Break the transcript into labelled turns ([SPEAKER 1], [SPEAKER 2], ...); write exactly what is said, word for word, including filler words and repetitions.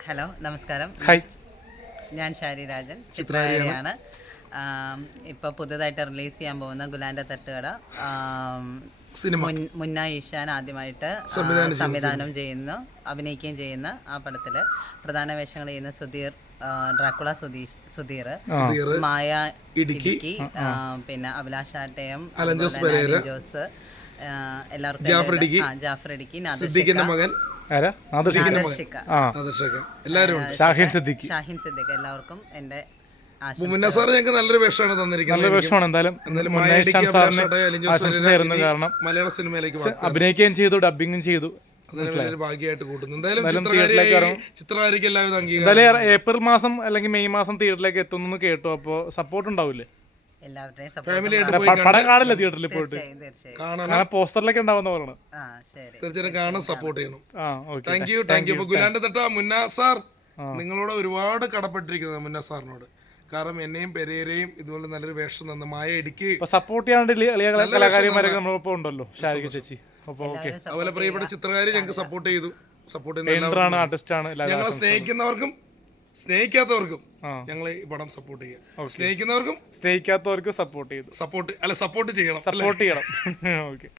[SPEAKER 1] Hello നമസ്കാരം.
[SPEAKER 2] Hi,
[SPEAKER 1] ഞാൻ ഷാരി രാജൻ, ചിത്രകാരിയാണ്. ഇപ്പോൾ പുതുതായിട്ട് റിലീസ് ചെയ്യാൻ പോകുന്ന ഗുലാൻ്റെ തട്ടുകട
[SPEAKER 3] സിനിമ
[SPEAKER 1] മുന്ന ഈശാൻ ആദ്യമായിട്ട് സംവിധാനം ചെയ്യുന്നു, അഭിനയിക്കുകയും ചെയ്യുന്ന ആ പടത്തിൽ പ്രധാന വേഷങ്ങൾ ചെയ്യുന്ന സുധീർ, ഡ്രാക്കുള സുധീഷ് സുധീർ, മായ ഇടുക്കി, പിന്നെ അഭിലാഷ് ആട്ടയം, ജോസ്, എല്ലാവർക്കും ജാഫർ ഇടുക്കി, ഷാഹിൻ സിദ്ദിഖ്, എല്ലാവർക്കും എൻ്റെ
[SPEAKER 3] മുന്ന സാർ ഞങ്ങൾക്ക് നല്ലൊരു വേഷമാണ് തന്നിരിക്കുന്നത്. മലയാള സിനിമയിലേക്ക്
[SPEAKER 2] അഭിനയിക്കുകയും ചെയ്തു, ഡബിങ്ങും ചെയ്തു.
[SPEAKER 3] ഭാഗ്യമായിട്ട് കൂട്ടുന്നു. എന്തായാലും ചിത്രകാരിക്ക് എല്ലാവിധ
[SPEAKER 2] എന്തായാലും ഏപ്രിൽ മാസം അല്ലെങ്കിൽ മെയ് മാസം തിയേറ്ററിലേക്ക് എത്തുന്നു കേട്ടു. അപ്പോൾ സപ്പോർട്ട് ഉണ്ടാവില്ലേ? പടം കാണില്ല തിയേറ്ററിൽ പോയിട്ട്, പോസ്റ്ററിലൊക്കെ ഉണ്ടാവുന്ന പറയണം.
[SPEAKER 3] തീർച്ചയായും കാണാൻ സപ്പോർട്ട് ചെയ്യണം. Thank you thank you. ഗുലാന്റെ തട്ട മുന്ന സാർ, നിങ്ങളോട് ഒരുപാട് കടപ്പെട്ടിരിക്കുന്നത് മുന്ന സാറിനോട്. കാരണം എന്നെയും പെരേരെയും ഇതുപോലെ നല്ലൊരു വേഷം തന്ന മായ ഇടുക്കി
[SPEAKER 2] സപ്പോർട്ട് ചെയ്യാണ്ട് കലാകാരിമാരൊക്കെ നമ്മളിപ്പോ ഉണ്ടല്ലോ, ശാരിക ചേച്ചി.
[SPEAKER 3] അതുപോലെ പ്രിയപ്പെട്ട ചിത്രകാരി ഞങ്ങൾക്ക് സപ്പോർട്ട് ചെയ്തു. സപ്പോർട്ട്
[SPEAKER 2] ചെയ്യുന്ന
[SPEAKER 3] ഞങ്ങളെ സ്നേഹിക്കുന്നവർക്കും സ്നേഹിക്കാത്തവർക്കും ഞങ്ങൾ ഈ പടം സപ്പോർട്ട് ചെയ്യാം. സ്നേഹിക്കുന്നവർക്കും
[SPEAKER 2] സ്നേഹിക്കാത്തവർക്കും സപ്പോർട്ട് ചെയ്തു
[SPEAKER 3] സപ്പോർട്ട് അല്ല സപ്പോർട്ട് ചെയ്യണം
[SPEAKER 2] സപ്പോർട്ട് ചെയ്യണം. ഓക്കെ.